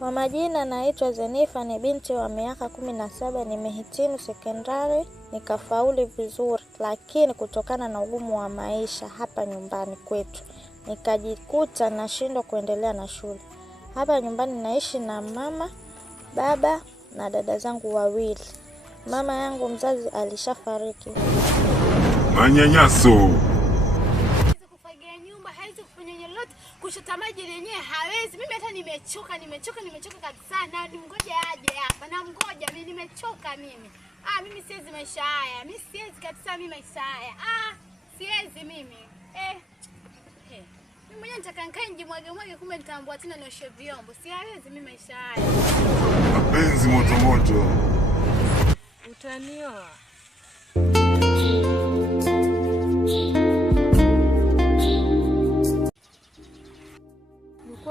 Kwa majina naitwa Zenifa, ni binti wa miaka 17, nimehitimu sekondari, nikafauli vizuri, lakini kutokana na ugumu wa maisha hapa nyumbani kwetu, nikajikuta nashindwa kuendelea na shule. Hapa nyumbani naishi na mama, baba na dada zangu wawili. Mama yangu mzazi alishafariki. Manyanyaso. Kushota maji lenyewe hawezi. Mimi hata nimechoka kabisa, na ngoja aje hapa. Na ngoja mimi nimechoka mimi. Mimi siwezi maisha haya. Mimi siwezi kabisa mimi maisha haya. Siwezi mimi. Mimi mwenyewe nitaka nikae nje mwage kumbe nitaambua tena nioshe vyombo. Siwezi mimi maisha haya. Mapenzi moto. Utanioa.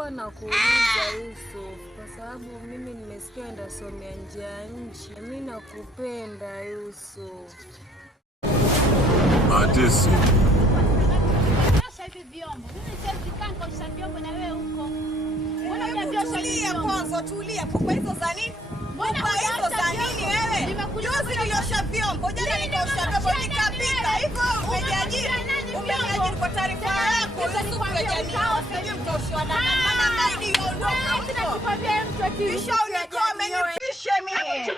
Na kuuliza Yusuf kwa sababu mimi nimesikia ndasomea nje ya nchi. Mimi nakupenda Yusuf. Mateso. Tulia. Kwa hizo za nini? Wewe? Juzi niliosha vyombo, jana nikaosha vyombo nikapika. Hivyo umejiajiri kwa taarifa yako. Sasa mtoshwa na maana maidi yondoka. Kisha unikome nifishe mimi.